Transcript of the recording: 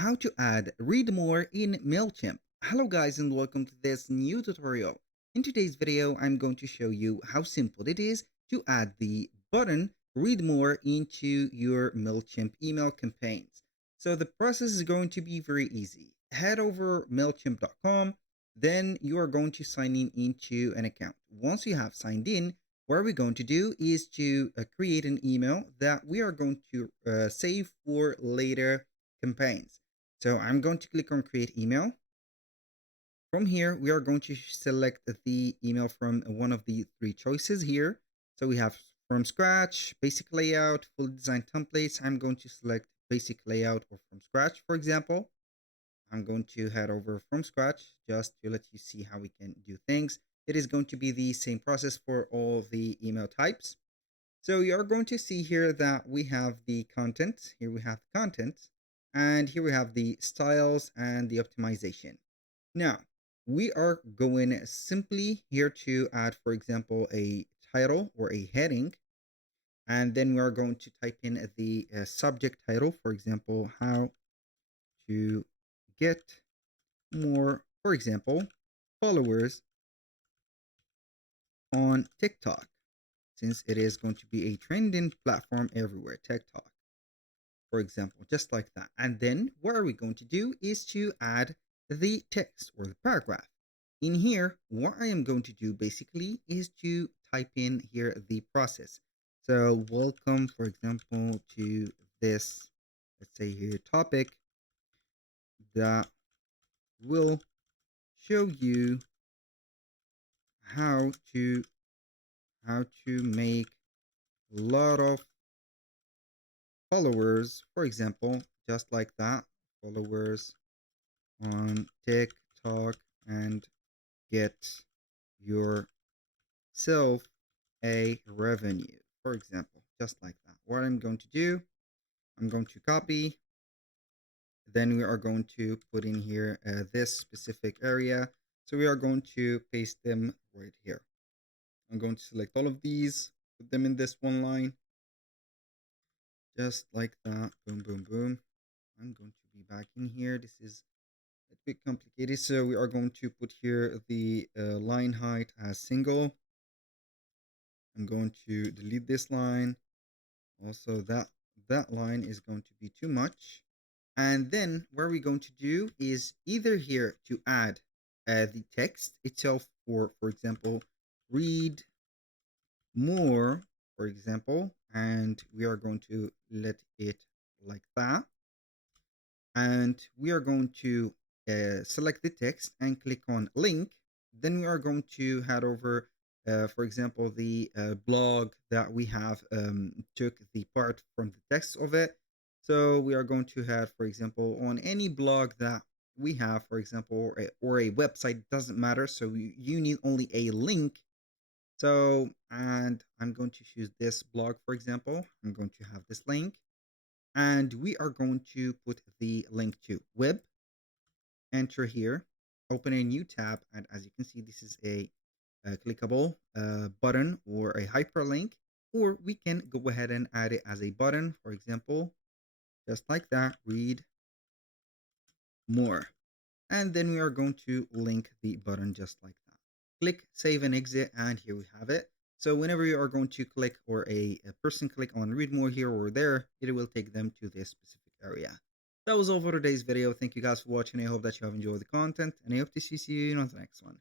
how to add read more in Mailchimp. Hello guys and welcome to this new tutorial. In today's video, I'm going to show you how simple it is to add the button read more into your Mailchimp email campaigns. So the process is going to be very easy. Head over mailchimp.com, then you are going to sign in into an account. Once you have signed in, what we're going to do is to create an email that we are going to save for later campaigns. So I'm going to click on create email. From here, we are going to select the email from one of the three choices here. So we have from scratch, basic layout, full design templates. I'm going to select basic layout or from scratch, for example. I'm going to head over from scratch just to let you see how we can do things. It is going to be the same process for all the email types. So you're going to see here that we have the content. Here we have the content. And here we have the styles and the optimization. Now, we are going simply here to add, for example, a title or a heading. And then we are going to type in the subject title, for example, how to get more, for example, followers on TikTok, since it is going to be a trending platform everywhere, TikTok, for example, just like that. And then what are we going to do is to add the text or the paragraph. In here, what I am going to do basically is to type in here the process. So welcome, for example, to this, let's say here, topic that will show you how to make a lot of followers, for example, just like that, followers on TikTok, and get yourself a revenue, for example, just like that. What I'm going to do, I'm going to copy, then we are going to put in here this specific area. So we are going to paste them right here. I'm going to select all of these, put them in this one line, just like that. Boom, boom, boom. I'm going to be back in here. This is a bit complicated. So we are going to put here the line height as single. I'm going to delete this line. Also, that line is going to be too much. And then what we're going to do is either here to add the text itself, or for example, read more, for example, and we are going to let it like that. And we are going to select the text and click on link. Then we are going to head over, for example, the blog that we have took the part from the text of it. So we are going to head, for example, on any blog that we have, for example, or a website, doesn't matter. So you need only a link. So, and I'm going to choose this blog, for example. I'm going to have this link. And we are going to put the link to web, enter here, open a new tab. And as you can see, this is a clickable button or a hyperlink, or we can go ahead and add it as a button, for example, just like that, read more. And then we are going to link the button just like that. Click save and exit, and here we have it. So whenever you are going to click, or a person click on read more here or there, it will take them to this specific area. That was all for today's video. Thank you guys for watching. I hope that you have enjoyed the content, and I hope to see you in the next one.